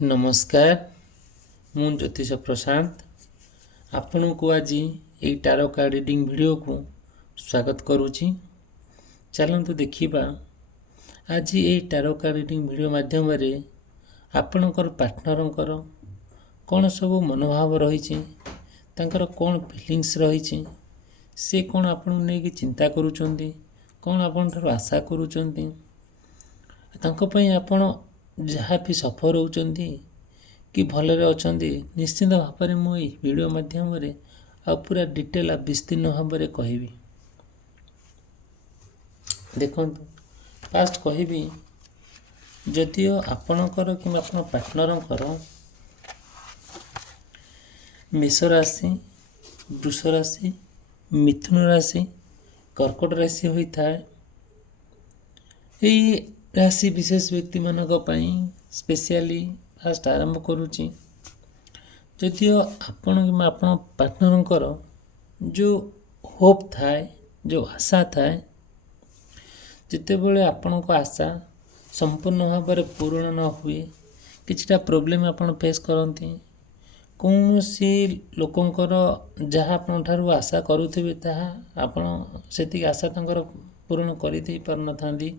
नमस्कार मु ज्योतिष प्रशांत आपण को आज ये टारो कार्ड रीडिंग वीडियो को स्वागत करुच्ची। चलतु देखा आज ये टारो कार्ड रीडिंग वीडियो माध्यम आपणकर पार्टनर कौन सब मनोभाव रही कौन फिलिंग्स रही से कौन आपन नहीं चिंता करुँच कौन आपन आशा करुँच आपण जहाँ भी सफर होती कि भलरे अच्छा निश्चित भाव में मुझे वीडियो माध्यम पूरा डिटेल विस्तीर्ण भाव में कहबी। देखो फास्ट कहबी जदिओ आपणकर कि आप पार्टनरकर मेष राशि, वृष राशि, मिथुन राशि, कर्कट राशि होता है। यही राशि विशेष व्यक्ति मानक स्पेशली फास्ट आरंभ करुच्ची। जदिओ आपण कि आपण पार्टनरकर जो होप थाए जो आशा थाए जितेबले आपण को आशा संपूर्ण भाव में पूर्ण न हुए किछटा प्रोब्लेम आपण फेस करती कौन सी लोकंकर जहाँ आपण ठारू आशा करुथिबे ताहा आपण सेति आशा तंकर पूर्ण करि देई पार न थांदी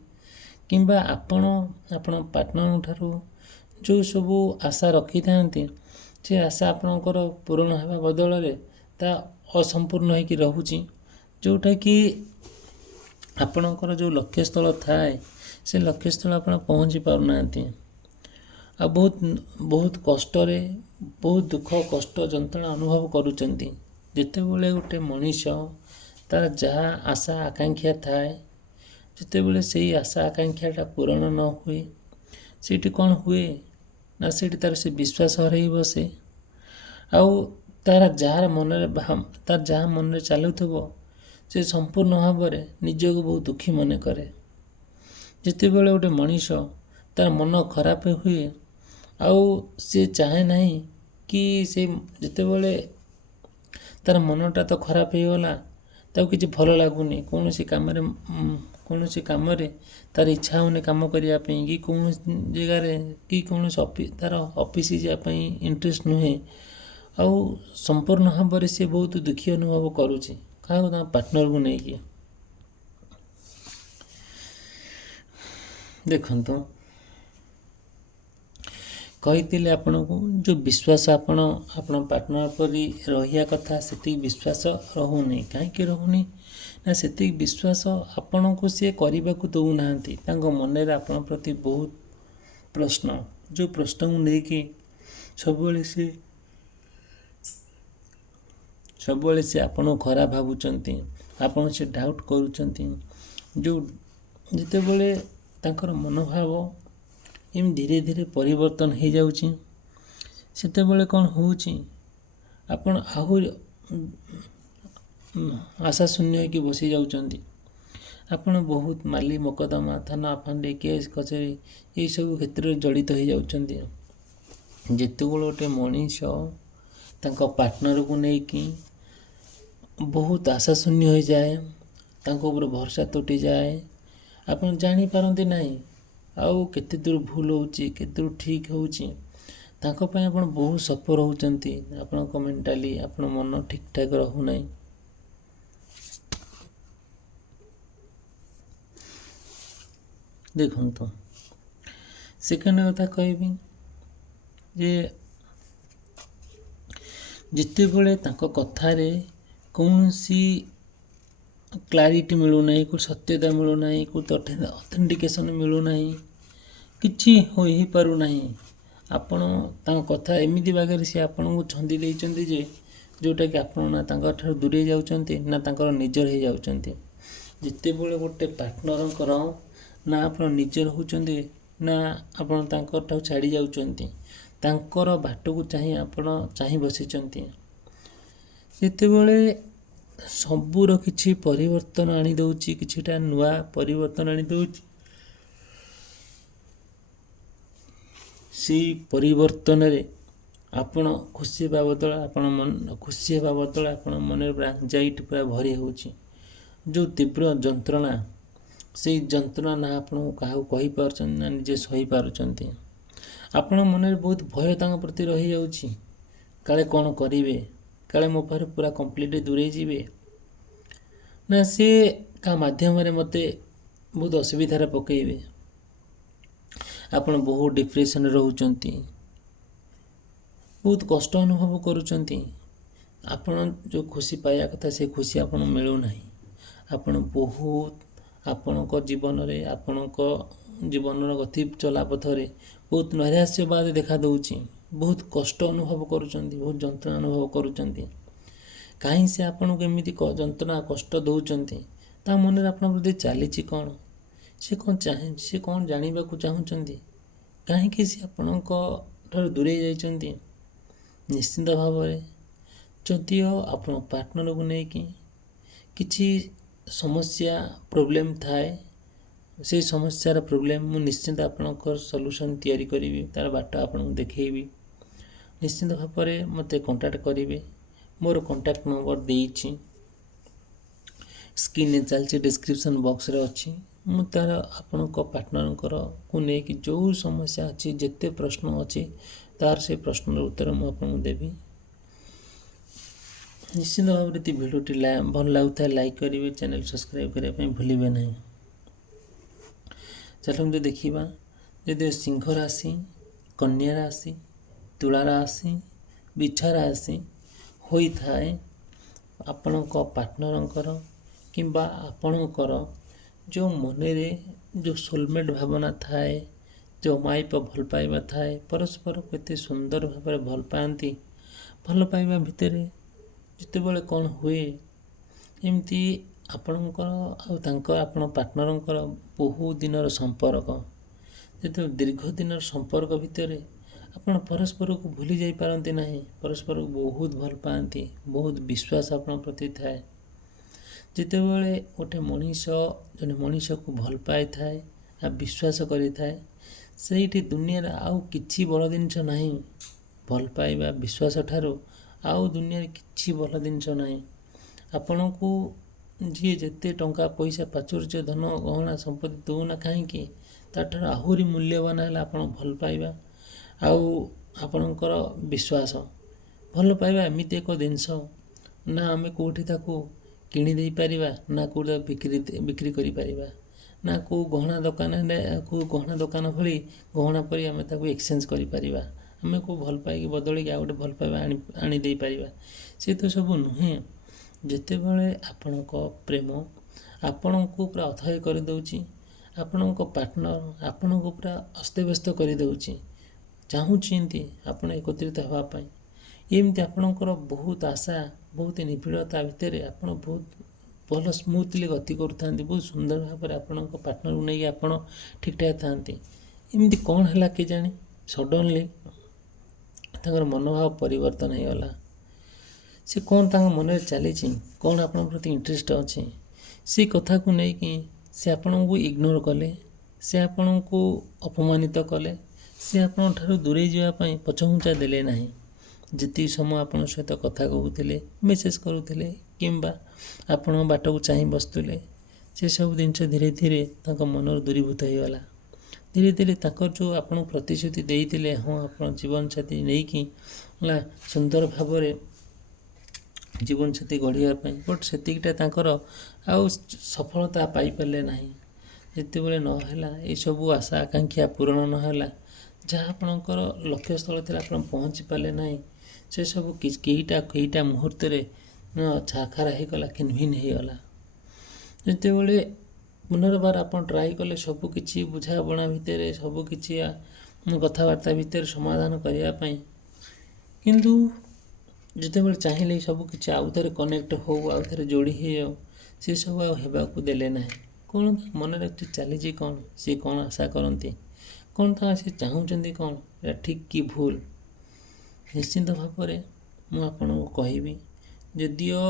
किंबा आपण आपण पार्टनर ठारू जो सब आशा रखी थांती से आशा आपणकर पूर्ण होगा बदल ता असंपूर्ण हो रहुची जोटा कि आपणकर जो लक्ष्यस्थल थाए से लक्ष्यस्थल आप पहुँची पारना आ बहुत बहुत कष्ट बहुत दुख कष्ट जंत्रणा अनुभव करुँच जितेबले गोटे मनीष तार जहाँ आशा आकांक्षा थाए जितेबले से आशा आकांक्षाटा पूरण न हुए सीटी कौन हुए ना सीटी तार से विश्वास हरई बसे आउ तार जार मन तार जहाँ मन चलुव से संपूर्ण भाव में निजक बहुत दुखी मन करे। जितेबले गोटे मनीष तार मन खराब हुए आउ सी चाहे नहीं कि से जितेबले तार मनटा तो खराब हो गला ताऊ किसी भल लगुनि कौन सी काम तार इच्छा होने काम करने कि कौन जगार कि कौन तार ऑफिस जावाई इंटरेस्ट नुहे आउ संपूर्ण भाव में सी बहुत दुखी अनुभव करुँच क्या पार्टनर को लेकिन देखु कही आपण को जो विश्वास आपण पार्टनर पर रहा कथा से विश्वास रहूनी कहीं रहूनी ना से विश्वास आपण को सी करने को दौना मन में आपण प्रति बहुत प्रश्न जो प्रश्न को लेकिन सबले से आपण खराब भावुंट आपण से डाउट करुँच जो जितेबले तांकर मनोभाव एम धीरे धीरे परिवर्तन हो जाउची सेतेबले कौन होउची आपण आहु आशा शून्य कि बसी जाउचंती आपण बहुत माली मकदमा थाना फांडे केस कचेरी ये सब क्षेत्र में जड़ित हो जाउचंती जितेबले गोटे मनीष तांको पार्टनर को लेकिन बहुत आशा शून्य हो जाए तांको ऊपर भरोसा तुटी जाए आपण जानी पारंती नहीं आउ केते दूर भूल होउची केते दूर ठीक होउची तांको पय आपण बहुत सफर होउचंती आपण को मेंटली आपण मन ठीक ठाक रहू नहीं। देखो तो सेकेंड कथा कहबी जे जितेबले तांको कथारे कौन सी क्लारिटी मिलूना कोई सत्यता मिलूना कोई ऑथेंटिकेशन मिलूना किछि हो ही पारुना आपण कथा एमती बागर सी आपन को छंदी देइचंती जे जोटा कि आपण ना तांकर ठार दूरे जाउचंती ना तांकर निजर हो जाउचंती। जितेबले गोटे पार्टनर कर ना आपण निजर होचंती ना आपण तांकर ठार छाड़ी जाउचंती तांकर बाट को चाहि बसिचंती जितेबले सबूर किछि परिवर्तन आनी दउची किछिटा नुआ परिवर्तन आनी दउची सी परिवर्तन रे आपण खुशी हेबा बदल आपण मन खुशी हेबा बदल आपण मन एंजाइटी पूरा भरी होउची जो तीव्र जंत्रणा से जंत्रणा ना आपण काहू कहि पारछन ना निजे सही पारछंती ଆପଣ ମନରେ ବହୁତ ଭୟ ତାଙ୍କ ପ୍ରତି ରହିଯାଉଛି, କାଳେ କ'ଣ କରିବେ, କାଳେ ମୋ ପାଖରେ ପୁରା କମ୍ପ୍ଲିଟଲି ଦୂରେଇ ଯିବେ, ନା ସେ କାହା ମାଧ୍ୟମରେ ମୋତେ ବହୁତ ଅସୁବିଧାରେ ପକାଇବେ। ଆପଣ ବହୁତ ଡିପ୍ରେସନରେ ରହୁଛନ୍ତି, ବହୁତ କଷ୍ଟ ଅନୁଭବ କରୁଛନ୍ତି। ଆପଣ ଯେଉଁ ଖୁସି ପାଇବା କଥା ସେ ଖୁସି ଆପଣ ମିଳୁନାହିଁ। ଆପଣ ବହୁତ ଆପଣଙ୍କ ଜୀବନର ଗତି ଚଲାପଥରେ ବହୁତ ନୈରାଶ୍ୟବାଦ ଦେଖା ଦେଉଛି। ବହୁତ କଷ୍ଟ ଅନୁଭବ କରୁଛନ୍ତି, ବହୁତ ଯନ୍ତ୍ରଣା ଅନୁଭବ କରୁଛନ୍ତି। କାହିଁ ସେ ଆପଣଙ୍କୁ ଏମିତି ଯନ୍ତ୍ରଣା କଷ୍ଟ ଦେଉଛନ୍ତି? ତା ମନରେ ଆପଣଙ୍କ ପ୍ରତି ଚାଲିଛି କ'ଣ? ସେ କ'ଣ ସେ କ'ଣ ଜାଣିବାକୁ ଚାହୁଁଛନ୍ତି? କାହିଁକି ସେ ଆପଣଙ୍କ ଠାରୁ ଦୂରେଇ ଯାଇଛନ୍ତି? ନିଶ୍ଚିନ୍ତ ଭାବରେ ଯଦିଓ ଆପଣ ପାର୍ଟନରକୁ ନେଇକି କିଛି ସମସ୍ୟା ପ୍ରୋବ୍ଲେମ୍ ଥାଏ, ସେଇ ସମସ୍ୟାର ପ୍ରୋବ୍ଲେମ୍ ମୁଁ ନିଶ୍ଚିନ୍ତ ଆପଣଙ୍କର ସଲ୍ୟୁସନ୍ ତିଆରି କରିବି, ତା'ର ବାଟ ଆପଣଙ୍କୁ ଦେଖେଇବି। ନିଶ୍ଚିନ୍ତ ଭାବରେ ମୋତେ କଣ୍ଟାକ୍ଟ କରିବେ। ମୋର କଣ୍ଟାକ୍ଟ ନମ୍ବର ଦେଇଛି, ସ୍କ୍ରିନ୍ରେ ଚାଲିଛି, ଡିସ୍କ୍ରିପ୍ସନ୍ ବକ୍ସରେ ଅଛି। ମୁଁ ତା'ର ଆପଣଙ୍କ ପାର୍ଟନରଙ୍କୁ ନେଇକି ଯେଉଁ ସମସ୍ୟା ଅଛି, ଯେତେ ପ୍ରଶ୍ନ ଅଛି, ତା'ର ସେ ପ୍ରଶ୍ନର ଉତ୍ତର ମୁଁ ଆପଣଙ୍କୁ ଦେବି। ନିଶ୍ଚିନ୍ତ ଭାବରେ ଯଦି ଭିଡ଼ିଓଟି ଭଲ ଲାଗୁଥାଏ ଲାଇକ୍ କରିବେ, ଚ୍ୟାନେଲ୍ ସବସ୍କ୍ରାଇବ୍ କରିବା ପାଇଁ ଭୁଲିବେ ନାହିଁ। ଚାଲନ୍ତୁ ଦେଖିବା, ଯଦି ସିଂହ ରାଶି, କନ୍ୟା ରାଶି, ତୁଳା ରାଶି, ବିଛା ରାଶି ହୋଇଥାଏ, ଆପଣଙ୍କ ପାର୍ଟନରଙ୍କର କିମ୍ବା ଆପଣଙ୍କର ଯେଉଁ ମନରେ ଯେଉଁ ସୋଲମେଟ୍ ଭାବନା ଥାଏ, ଯେଉଁ ଅମାୟିକ ଭଲ ପାଇବା ଥାଏ, ପରସ୍ପରକୁ ଏତେ ସୁନ୍ଦର ଭାବରେ ଭଲ ପାଆନ୍ତି। ଭଲ ପାଇବା ଭିତରେ ଯେତେବେଳେ କ'ଣ ହୁଏ, ଏମିତି ଆପଣଙ୍କର ଆଉ ଆପଣ ପାର୍ଟନରଙ୍କର ବହୁ ଦିନର ସମ୍ପର୍କ, ଯେତେବେଳେ ଦୀର୍ଘ ଦିନର ସମ୍ପର୍କ ଭିତରେ ଆପଣ ପରସ୍ପରକୁ ଭୁଲି ଯାଇପାରନ୍ତି ନାହିଁ, ପରସ୍ପରକୁ ବହୁତ ଭଲ ପାଆନ୍ତି, ବହୁତ ବିଶ୍ୱାସ ଆପଣଙ୍କ ପ୍ରତି ଥାଏ। ଯେତେବେଳେ ଗୋଟେ ମଣିଷ ଜଣେ ମଣିଷକୁ ଭଲ ପାଇଥାଏ ଆଉ ବିଶ୍ୱାସ କରିଥାଏ, ସେଇଠି ଦୁନିଆରେ ଆଉ କିଛି ବଡ଼ ଜିନିଷ ନାହିଁ। ଭଲ ପାଇବା ବିଶ୍ୱାସ ଠାରୁ ଆଉ ଦୁନିଆରେ କିଛି ଭଲ ଜିନିଷ ନାହିଁ। ଆପଣଙ୍କୁ ଯିଏ ଯେତେ ଟଙ୍କା ପଇସା ପ୍ରାଚୁର୍ଯ୍ୟ ଧନ ଗହଣା ସମ୍ପତ୍ତି ଦେଉନା କାହିଁକି, ତା'ଠାରୁ ଆହୁରି ମୂଲ୍ୟବାନ ହେଲା ଆପଣ ଭଲ ପାଇବା ଆଉ ଆପଣଙ୍କର ବିଶ୍ୱାସ। ଭଲ ପାଇବା ଏମିତି ଏକ ଜିନିଷ, ନା ଆମେ କେଉଁଠି ତାକୁ କିଣି ଦେଇପାରିବା, ନା କେଉଁଠି ବିକ୍ରି କରିପାରିବା, ନା କେଉଁ ଗହଣା ଦୋକାନ ଭଳି ଗହଣା ପରି ଆମେ ତାକୁ ଏକ୍ସଚେଞ୍ଜ କରିପାରିବା। ଆମେ କେଉଁ ଭଲ ପାଇକି ବଦଳିକି ଆଉ ଗୋଟେ ଭଲ ପାଇବା ଆଣି ଦେଇପାରିବା, ସେ ତ ସବୁ ନୁହେଁ। ଯେତେବେଳେ ଆପଣଙ୍କ ପ୍ରେମ ଆପଣଙ୍କୁ ପୁରା ଅଥୟ କରିଦେଉଛି, ଆପଣଙ୍କ ପାର୍ଟନର ଆପଣଙ୍କୁ ପୁରା ଅସ୍ତବ୍ୟସ୍ତ କରିଦେଉଛି, ଚାହୁଁଛନ୍ତି ଆପଣ ଏକତ୍ରିତ ହେବା ପାଇଁ, ଏମିତି ଆପଣଙ୍କର ବହୁତ ଆଶା, ବହୁତ ନିବିଡ଼ତା ଭିତରେ ଆପଣ ବହୁତ ଭଲ ସ୍ମୁଥଲି ଗତି କରୁଥାନ୍ତି, ବହୁତ ସୁନ୍ଦର ଭାବରେ ଆପଣଙ୍କ ପାର୍ଟନରକୁ ନେଇକି ଆପଣ ଠିକ୍ଠାକ୍ ଥାନ୍ତି। ଏମିତି କ'ଣ ହେଲା କେଜାଣି, ସଡନ୍ଲି ତାଙ୍କର ମନୋଭାବ ପରିବର୍ତ୍ତନ ହୋଇଗଲା। ସେ କ'ଣ ତାଙ୍କ ମନରେ ଚାଲିଛି, କ'ଣ ଆପଣଙ୍କ ପ୍ରତି ଇଣ୍ଟରେଷ୍ଟ ଅଛି, ସେ କଥାକୁ ନେଇକି ସେ ଆପଣଙ୍କୁ ଇଗ୍ନୋର କଲେ, ସେ ଆପଣଙ୍କୁ ଅପମାନିତ କଲେ, ସେ ଆପଣଙ୍କ ଠାରୁ ଦୂରେଇ ଯିବା ପାଇଁ ପଛଘୁଞ୍ଚା ଦେଲେ ନାହିଁ। ଯେତିକି ସମୟ ଆପଣଙ୍କ ସହିତ କଥା କହୁଥିଲେ, ମେସେଜ୍ କରୁଥିଲେ କିମ୍ବା ଆପଣଙ୍କ ବାଟକୁ ଚାହିଁ ବସୁଥିଲେ, ସେସବୁ ଜିନିଷ ଧୀରେ ଧୀରେ ତାଙ୍କ ମନରୁ ଦୂରୀଭୂତ ହୋଇଗଲା। ଧୀରେ ଧୀରେ ତାଙ୍କର ଯେଉଁ ଆପଣଙ୍କୁ ପ୍ରତିଶ୍ରୁତି ଦେଇଥିଲେ, ହଁ ଆପଣ ଜୀବନସାଥୀ ନେଇକି ସୁନ୍ଦର ଭାବରେ ଜୀବନସାଥୀ ଗଢ଼ିବା ପାଇଁ, ବଟ୍ ସେତିକିଟା ତାଙ୍କର ଆଉ ସଫଳତା ପାଇପାରିଲେ ନାହିଁ। ଯେତେବେଳେ ନହେଲା, ଏସବୁ ଆଶା ଆକାଂକ୍ଷା ପୂରଣ ନହେଲା, ଯାହା ଆପଣଙ୍କର ଲକ୍ଷ୍ୟସ୍ଥଳ ଥିଲା ଆପଣ ପହଞ୍ଚି ପାରିଲେ ନାହିଁ, ସେସବୁ କେଇଟା ମୁହୂର୍ତ୍ତରେ ଛାରଖାର ହୋଇଗଲା, ଖିନଭିନ ହୋଇଗଲା। ଯେତେବେଳେ ପୁନର୍ବାର ଆପଣ ଟ୍ରାଏ କଲେ ସବୁକିଛି ବୁଝାବଣା ଭିତରେ, ସବୁକିଛି କଥାବାର୍ତ୍ତା ଭିତରେ ସମାଧାନ କରିବା ପାଇଁ, କିନ୍ତୁ ଯେତେବେଳେ ଚାହିଁଲେ ସବୁକିଛି ଆଉ ଥରେ କନେକ୍ଟ ହେଉ, ଆଉ ଥରେ ଯୋଡ଼ି ହେଇଯାଉ, ସେସବୁ ଆଉ ହେବାକୁ ଦେଲେ ନାହିଁ। କ'ଣ ମନରେ ଚାଲିଛି, କ'ଣ ସେ କ'ଣ ଆଶା କରନ୍ତି, କ'ଣ ସେ ଚାହୁଁଛନ୍ତି, କ'ଣ ଏଇଟା ଠିକ୍ କି ଭୁଲ? ନିଶ୍ଚିନ୍ତ ଭାବରେ ମୁଁ ଆପଣଙ୍କୁ କହିବି, ଯଦିଓ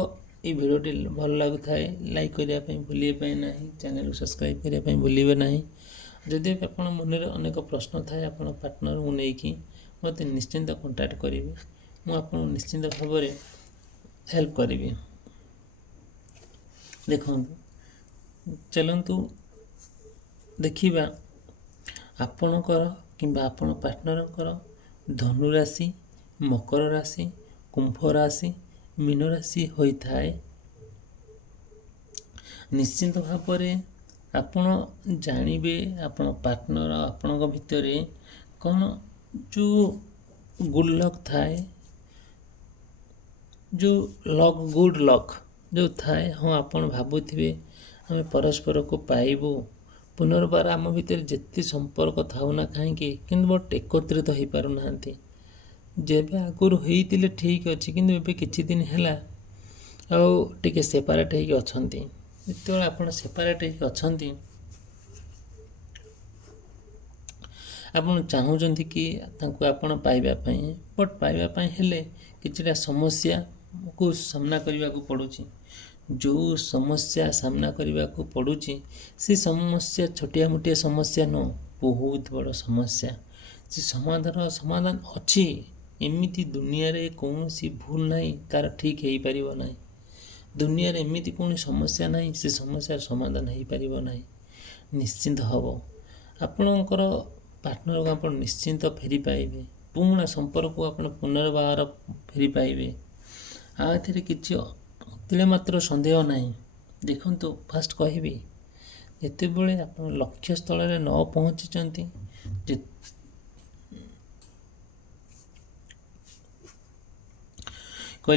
এই ଭିଡ଼ିଓଟି ଭଲ ଲାଗୁଥାଏ ଲାଇକ୍ କରିବା ପାଇଁ ଭୁଲିବେ ନାହିଁ, ଚ୍ୟାନେଲକୁ ସବସ୍କ୍ରାଇବ୍ କରିବା ପାଇଁ ଭୁଲିବେ ନାହିଁ। ଯଦି ଆପଣ ମନରେ ଅନେକ ପ୍ରଶ୍ନ ଥାଏ ଆପଣ ପାର୍ଟନରକୁ ନେଇକି, ମୋତେ ନିଶ୍ଚିନ୍ତ କଣ୍ଟାକ୍ଟ କରିବେ, ମୁଁ ଆପଣଙ୍କୁ ନିଶ୍ଚିନ୍ତ ଭାବରେ ହେଲ୍ପ କରିବି। ଦେଖନ୍ତୁ, ଚାଲନ୍ତୁ ଦେଖିବା ଆପଣଙ୍କର କିମ୍ବା ଆପଣ ପାର୍ଟନରଙ୍କର ଧନୁ ରାଶି, ମକର ରାଶି, କୁମ୍ଭ ରାଶି, ମୀନ ରାଶି ହୋଇଥାଏ, ନିଶ୍ଚିନ୍ତ ଭାବରେ ଆପଣ ଜାଣିବେ ଆପଣ ପାର୍ଟନର ଆପଣଙ୍କ ଭିତରେ କ'ଣ ଯେଉଁ ଗୁଡ୍ ଲକ୍ ଥାଏ, ଯେଉଁ ଗୁଡ୍ ଲକ୍ ଯେଉଁ ଥାଏ, ହଁ ଆପଣ ଭାବୁଥିବେ ଆମେ ପରସ୍ପରକୁ ପାଇବୁ, ପୁନର୍ବାର ଆମ ଭିତରେ ଯେତେ ସମ୍ପର୍କ ଥାଉ ନା କାହିଁକି କିନ୍ତୁ ବଟ୍ ଏକତ୍ରିତ ହୋଇପାରୁନାହାନ୍ତି। ଯେବେ ଆଗରୁ ହେଇଥିଲେ ଠିକ୍ ଅଛି, କିନ୍ତୁ ଏବେ କିଛି ଦିନ ହେଲା ଆଉ ଟିକେ ସେପାରେଟ୍ ହେଇକି ଅଛନ୍ତି। ଯେତେବେଳେ ଆପଣ ସେପାରେଟ୍ ହେଇକି ଅଛନ୍ତି, ଆପଣ ଚାହୁଁଛନ୍ତି କି ତାଙ୍କୁ ଆପଣ ପାଇବା ପାଇଁ, ବଟ୍ ପାଇବା ପାଇଁ ହେଲେ କିଛିଟା ସମସ୍ୟାକୁ ସାମ୍ନା କରିବାକୁ ପଡ଼ୁଛି। ଯେଉଁ ସମସ୍ୟା ସାମ୍ନା କରିବାକୁ ପଡ଼ୁଛି ସେ ସମସ୍ୟା ଛୋଟିଆ ମୋଟିଆ ସମସ୍ୟା ନୁହଁ, ବହୁତ ବଡ଼ ସମସ୍ୟା। ସେ ସମାଧାନ ଅଛି। ଏମିତି ଦୁନିଆରେ କୌଣସି ଭୁଲ ନାହିଁ ତା'ର ଠିକ୍ ହେଇପାରିବ ନାହିଁ। ଦୁନିଆରେ ଏମିତି କୌଣସି ସମସ୍ୟା ନାହିଁ ସେ ସମସ୍ୟାର ସମାଧାନ ହେଇପାରିବ ନାହିଁ। ନିଶ୍ଚିନ୍ତ ହେବ ଆପଣଙ୍କର ପାର୍ଟନରକୁ ଆପଣ ନିଶ୍ଚିନ୍ତ ଫେରି ପାଇବେ। ପୁରୁଣା ସମ୍ପର୍କକୁ ଆପଣ ପୁନର୍ବାର ଫେରି ପାଇବେ। ଆଉ ଏଥିରେ କିଛି ତିଳେ ମାତ୍ର ସନ୍ଦେହ ନାହିଁ। ଦେଖନ୍ତୁ, ଫାଷ୍ଟ କହିବି, ଯେତେବେଳେ ଆପଣ ଲକ୍ଷ୍ୟସ୍ଥଳରେ ନ ପହଞ୍ଚିଛନ୍ତି,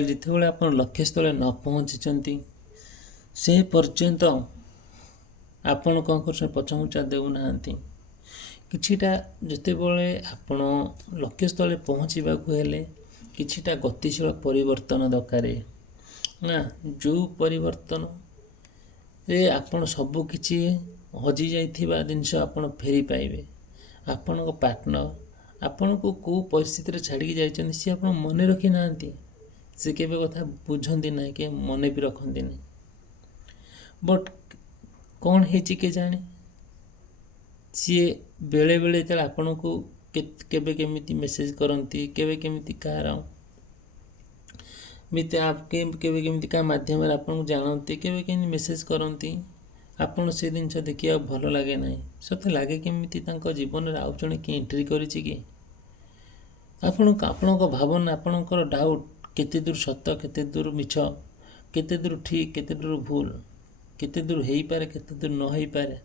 ଯେତେବେଳେ ଆପଣ ଲକ୍ଷ୍ୟସ୍ଥଳରେ ନ ପହଞ୍ଚିଛନ୍ତି ସେ ପର୍ଯ୍ୟନ୍ତ ଆପଣ କ'ଣ କରୁଛନ୍ତି, ପଛଘୁଞ୍ଚା ଦେଉନାହାନ୍ତି। କିଛିଟା ଯେତେବେଳେ ଆପଣ ଲକ୍ଷ୍ୟସ୍ଥଳରେ ପହଞ୍ଚିବାକୁ ହେଲେ କିଛିଟା ଗତିଶୀଳ ପରିବର୍ତ୍ତନ ଦରକାର ନା। ଯେଉଁ ପରିବର୍ତ୍ତନରେ ଆପଣ ସବୁ କିଛି ହଜିଯାଇଥିବା ଜିନିଷ ଆପଣ ଫେରି ପାଇବେ। ଆପଣଙ୍କ ପାର୍ଟନର ଆପଣଙ୍କୁ କେଉଁ ପରିସ୍ଥିତିରେ ଛାଡ଼ିକି ଯାଇଛନ୍ତି ସେ ଆପଣ ମନେ ରଖିନାହାନ୍ତି। ସେ କେବେ କଥା ବୁଝନ୍ତି ନାହିଁ, କି ମନେ ବି ରଖନ୍ତିନି। ବଟ୍ କ'ଣ ହେଇଛି କେଜାଣି, ସିଏ ବେଳେବେଳେ ଯେତେବେଳେ ଆପଣଙ୍କୁ କେବେ କେମିତି ମେସେଜ୍ କରନ୍ତି, କେବେ କେମିତି କାହାର କେବେ କେମିତି କାହା ମାଧ୍ୟମରେ ଆପଣଙ୍କୁ ଜାଣନ୍ତି, କେବେ କେମିତି ମେସେଜ୍ କରନ୍ତି, ଆପଣ ସେ ଜିନିଷ ଦେଖିବାକୁ ଭଲ ଲାଗେ ନାହିଁ। ସତେ ଲାଗେ କେମିତି ତାଙ୍କ ଜୀବନରେ ଆଉ ଜଣେ କିଏ ଏଣ୍ଟ୍ରି କରିଛି କି। ଆପଣଙ୍କ ଭାବନା, ଆପଣଙ୍କର ଡାଉଟ୍ କେତେ ଦୂର ସତ, କେତେ ଦୂର ମିଛ, କେତେ ଦୂର ଠିକ୍, କେତେ ଦୂର ଭୁଲ, କେତେ ଦୂର ହେଇପାରେ, କେତେ ଦୂର ନ ହେଇପାରେ।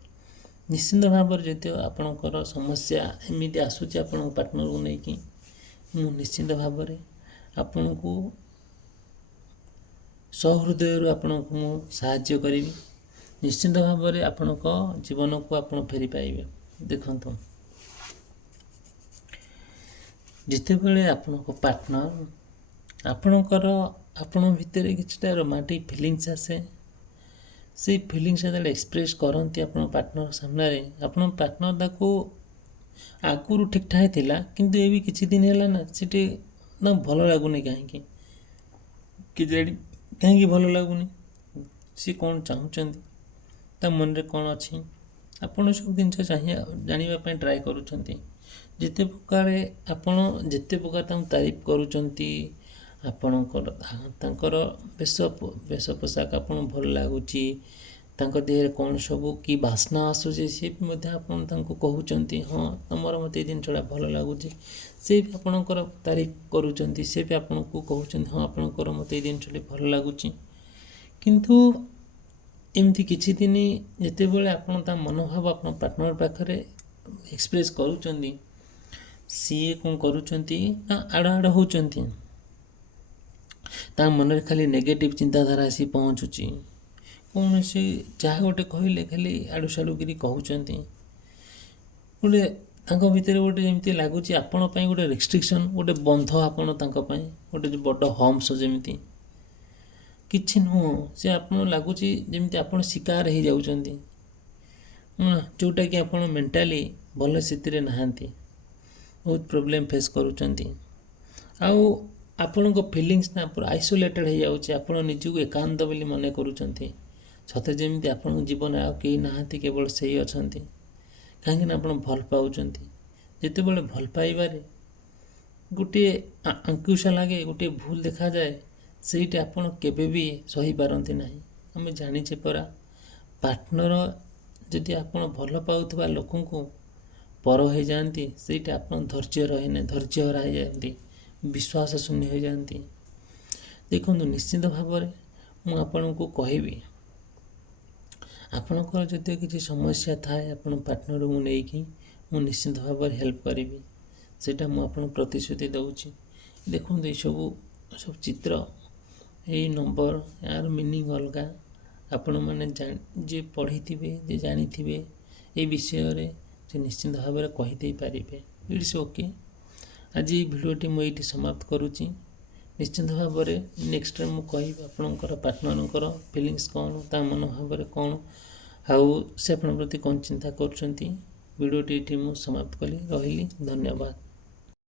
ନିଶ୍ଚିନ୍ତ ଭାବରେ ଯଦି ଆପଣଙ୍କର ସମସ୍ୟା ଏମିତି ଆସୁଛି ଆପଣଙ୍କ ପାର୍ଟନରକୁ ନେଇକି, ମୁଁ ନିଶ୍ଚିନ୍ତ ଭାବରେ ଆପଣଙ୍କୁ ସହୃଦୟରୁ ଆପଣଙ୍କୁ ମୁଁ ସାହାଯ୍ୟ କରିବି। ନିଶ୍ଚିନ୍ତ ଭାବରେ ଆପଣଙ୍କ ଜୀବନକୁ ଆପଣ ଫେରି ପାଇବେ। ଦେଖନ୍ତୁ, ଯେତେବେଳେ ଆପଣଙ୍କ ପାର୍ଟନର ଆପଣଙ୍କ ଭିତରେ କିଛିଟା ରୋମାଣ୍ଟିକ୍ ଫିଲିଙ୍ଗସ୍ ଆସେ, ସେଇ ଫିଲିଙ୍ଗସ୍ ଯେତେବେଳେ ଏକ୍ସପ୍ରେସ୍ କରନ୍ତି ଆପଣଙ୍କ ପାର୍ଟନର ସାମ୍ନାରେ, ଆପଣଙ୍କ ପାର୍ଟନର ତାକୁ ଆଗରୁ ଠିକ୍ଠାକ୍ ଥିଲା, କିନ୍ତୁ ଏବେ କିଛି ଦିନ ହେଲା ନା ସେଠି ନା ଭଲ ଲାଗୁନି। କାହିଁକି ଭଲ ଲାଗୁନି, ସେ କ'ଣ ଚାହୁଁଛନ୍ତି, ତା ମନରେ କ'ଣ ଅଛି, ଆପଣ ସବୁ ଜିନିଷ ଜାଣିବା ପାଇଁ ଟ୍ରାଏ କରୁଛନ୍ତି। ଯେତେ ପ୍ରକାର ତାଙ୍କୁ ତାରିଫ କରୁଛନ୍ତି, ତାଙ୍କର ବେଶ ପୋଷାକ ଆପଣଙ୍କୁ ଭଲ ଲାଗୁଛି, ତାଙ୍କ ଦେହରେ କ'ଣ ସବୁ କି ବାସ୍ନା ଆସୁଛି, ସେ ବି ମଧ୍ୟ ଆପଣ ତାଙ୍କୁ କହୁଛନ୍ତି, ହଁ ତମର ମୋତେ ଏଇ ଜିନିଷଟା ଭଲ ଲାଗୁଛି। ସେ ବି ଆପଣଙ୍କର ତାରିଫ କରୁଛନ୍ତି, ସେ ବି ଆପଣଙ୍କୁ କହୁଛନ୍ତି, ହଁ ଆପଣଙ୍କର ମୋତେ ଏଇ ଜିନିଷଟି ଭଲ ଲାଗୁଛି। କିନ୍ତୁ ଏମିତି କିଛି ଦିନ ଯେତେବେଳେ ଆପଣ ତା ମନୋଭାବ ଆପଣ ପାର୍ଟନର ପାଖରେ ଏକ୍ସପ୍ରେସ୍ କରୁଛନ୍ତି, ସିଏ କ'ଣ କରୁଛନ୍ତି ନା ଆଡ଼ ହେଉଛନ୍ତି। ତା ମନରେ ଖାଲି ନେଗେଟିଭ୍ ଚିନ୍ତାଧାରା ଆସି ପହଞ୍ଚୁଛି। କୌଣସି ଯାହା ଗୋଟେ କହିଲେ ଖାଲି ଆଡ଼ୁ ସାଡ଼ୁ କରି କହୁଛନ୍ତି। ତାଙ୍କ ଭିତରେ ଗୋଟେ ଯେମିତି ଲାଗୁଛି ଆପଣ ପାଇଁ ଗୋଟେ ରେଷ୍ଟ୍ରିକ୍ସନ୍, ଗୋଟେ ବନ୍ଧ ଆପଣ ତାଙ୍କ ପାଇଁ, ଗୋଟେ ବଡ଼ ହମ୍ସ ଯେମିତି କିଛି ନୁହଁ। ସେ ଆପଣ ଲାଗୁଛି ଯେମିତି ଆପଣ ଶିକାର ହେଇଯାଉଛନ୍ତି, ଯେଉଁଟାକି ଆପଣ ମେଣ୍ଟାଲି ଭଲ ସ୍ଥିତିରେ ନାହାନ୍ତି, ବହୁତ ପ୍ରୋବ୍ଲେମ୍ ଫେସ୍ କରୁଛନ୍ତି। ଆଉ ଆପଣଙ୍କ ଫିଲିଙ୍ଗସ୍ ନା ପୁରା ଆଇସୋଲେଟେଡ଼୍ ହେଇଯାଉଛି। ଆପଣ ନିଜକୁ ଏକାନ୍ତ ବୋଲି ମନେ କରୁଛନ୍ତି, ସତେ ଯେମିତି ଆପଣଙ୍କ ଜୀବନରେ ଆଉ କେହି ନାହାନ୍ତି, କେବଳ ସେଇ ଅଛନ୍ତି। କାହିଁକିନା ଆପଣ ଭଲ ପାଉଛନ୍ତି। ଯେତେବେଳେ ଭଲ ପାଇବାରେ ଗୋଟିଏ ଆଙ୍କୁଶ ଲାଗେ, ଗୋଟିଏ ଭୁଲ ଦେଖାଯାଏ, ସେଇଟା ଆପଣ କେବେ ବି ସହିପାରନ୍ତି ନାହିଁ। ଆମେ ଜାଣିଛେ ପରା, ପାର୍ଟନର ଯଦି ଆପଣ ଭଲ ପାଉଥିବା ଲୋକଙ୍କୁ ପର ହୋଇଯାଆନ୍ତି, ସେଇଠି ଆପଣ ଧୈର୍ଯ୍ୟ ରହେନି, ଧୈର୍ଯ୍ୟ ହରା ହେଇଯାଆନ୍ତି, ବିଶ୍ୱାସ ଶୂନ୍ୟ ହୋଇଯାଆନ୍ତି। ଦେଖନ୍ତୁ, ନିଶ୍ଚିତ ଭାବରେ ମୁଁ ଆପଣଙ୍କୁ କହିବି, ଆପଣଙ୍କର ଯଦି କିଛି ସମସ୍ୟା ଥାଏ ଆପଣ ପାର୍ଟନରକୁ ନେଇକି ମୁଁ ନିଶ୍ଚିତ ଭାବରେ ହେଲ୍ପ କରିବି, ସେଇଟା ମୁଁ ଆପଣଙ୍କୁ ପ୍ରତିଶ୍ରୁତି ଦେଉଛି। ଦେଖନ୍ତୁ, ଏସବୁ ଚିତ୍ର, ଏଇ ନମ୍ବର, ଏହାର ମିନିଂ ଅଲଗା। ଆପଣମାନେ ଯିଏ ପଢ଼ିଥିବେ, ଯିଏ ଜାଣିଥିବେ ଏ ବିଷୟରେ, ସେ ନିଶ୍ଚିତ ଭାବରେ କହିଦେଇପାରିବେ। It's okay. ଆଜି এই ଭିଡ଼ିଓଟି ମୁଁ ଏଇଠି ସମାପ୍ତ କରୁଛି। ନିଶ୍ଚିତ ଭାବରେ ନେକ୍ସଟରେ ମୁଁ କହିବି ଆପଣଙ୍କର ପାର୍ଟନରଙ୍କର ଫିଲିଙ୍ଗସ୍ କ'ଣ, ତା ମନୋଭାବରେ କ'ଣ, ଆଉ ସେ ଆପଣଙ୍କ ପ୍ରତି କ'ଣ ଚିନ୍ତା କରୁଛନ୍ତି। ଭିଡ଼ିଓଟି ଏଇଠି ମୁଁ ସମାପ୍ତ କଲି। ରହିଲି, ଧନ୍ୟବାଦ।